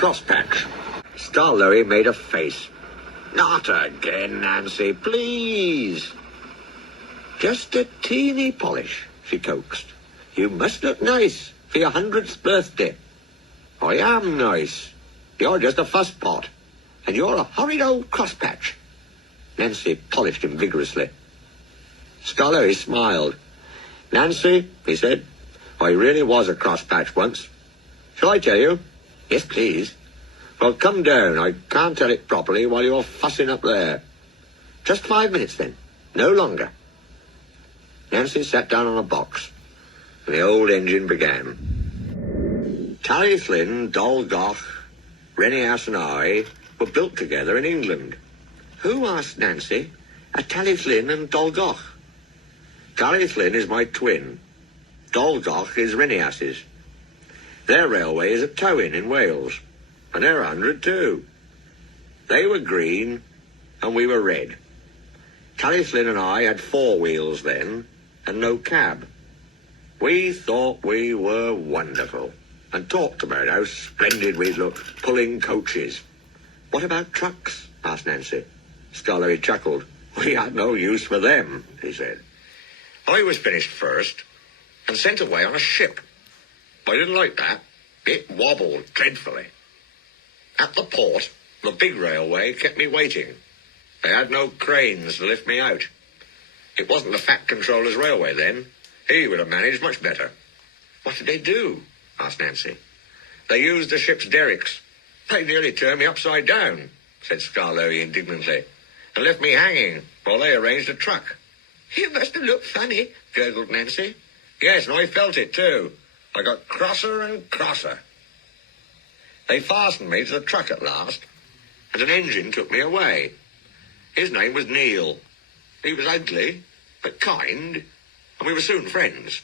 Crosspatch. Scarlowy made a face. Not again, Nancy, please. Just a teeny polish, she coaxed. You must look nice for your 100th birthday. I am nice. You're just a fusspot, and you're a horrid old crosspatch. Nancy polished him vigorously. Scarlowy smiled. Nancy, he said, I really was a crosspatch once. Shall I tell you? Yes, please. Well, come down. I can't tell it properly while you're fussing up there. Just 5 minutes, then. No longer. Nancy sat down on a box, and the old engine began. Tally-Flynn, Dolgoch, Rennias and I were built together in England. Who, asked Nancy, are Tally-Flynn and Dolgoch? Tally-Flynn is my twin. Dolgoch is Rennias's. Their railway is at Towyn in Wales, and they're 100 too. They were green, and we were red. Tally-Flynn and I had 4 wheels then, and no cab. We thought we were wonderful, and talked about how splendid we'd look, pulling coaches. What about trucks? Asked Nancy. Scarlowy chuckled. We had no use for them, he said. I was finished first, and sent away on a ship. I didn't like that. It wobbled dreadfully. At the port, the big railway kept me waiting. They had no cranes to lift me out. It wasn't the Fat Controller's railway then. He would have managed much better. What did they do? Asked Nancy. They used the ship's derricks. They nearly turned me upside down, said Scarlowy indignantly, and left me hanging while they arranged a truck. You must have looked funny, gurgled Nancy. Yes, and I felt it too. I got crosser and crosser. They fastened me to the truck at last, and an engine took me away. His name was Neil. He was ugly, but kind, and we were soon friends.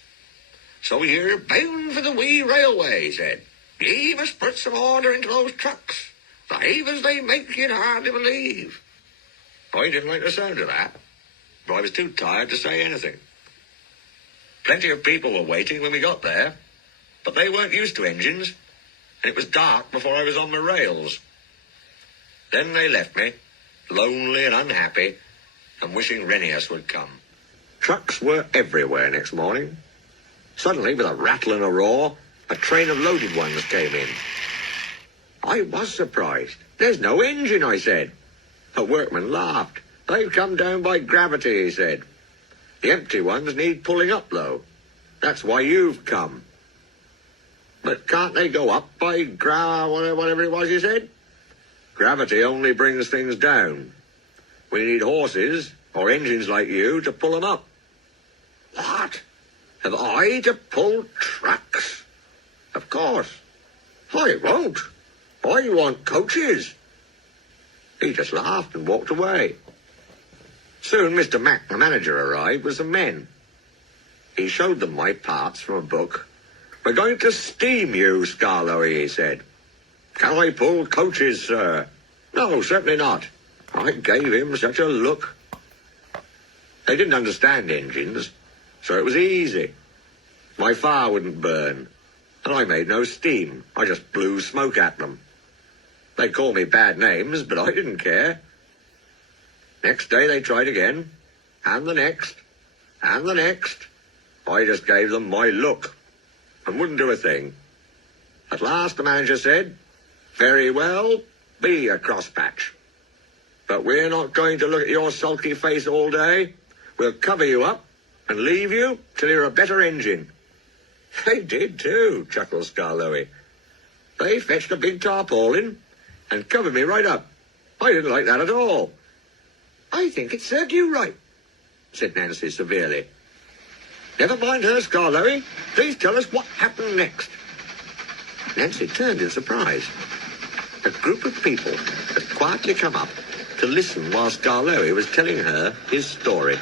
So you're bound for the wee railway, he said. Ye must put some order into those trucks. The havens they make you'd hardly believe. I didn't like the sound of that, but I was too tired to say anything. Plenty of people were waiting when we got there, but they weren't used to engines, and it was dark before I was on the rails. Then they left me, lonely and unhappy, and wishing Rennias would come. Trucks were everywhere next morning. Suddenly, with a rattle and a roar, a train of loaded ones came in. I was surprised. There's no engine, I said. A workman laughed. They've come down by gravity, he said. The empty ones need pulling up, though. That's why you've come. But can't they go up by whatever it was you said? Gravity only brings things down. We need horses or engines like you to pull them up. What? Have I to pull trucks? Of course. I won't. I want coaches. He just laughed and walked away. Soon Mr. Mack, the manager, arrived with some men. He showed them my parts from a book. We're going to steam you, Scarlowy, he said. Can I pull coaches, sir? No, certainly not. I gave him such a look. They didn't understand engines, so it was easy. My fire wouldn't burn, and I made no steam. I just blew smoke at them. They called me bad names, but I didn't care. Next day they tried again, and the next, and the next. I just gave them my look, and wouldn't do a thing. At last the manager said, very well, be a crosspatch. But we're not going to look at your sulky face all day. We'll cover you up and leave you till you're a better engine. They did too, chuckled Scarlowy. They fetched a big tarpaulin and covered me right up. I didn't like that at all. I think it served you right, said Nancy severely. Never mind her, Scarlowy. Please tell us what happened next. Nancy turned in surprise. A group of people had quietly come up to listen while Scarlowy was telling her his story.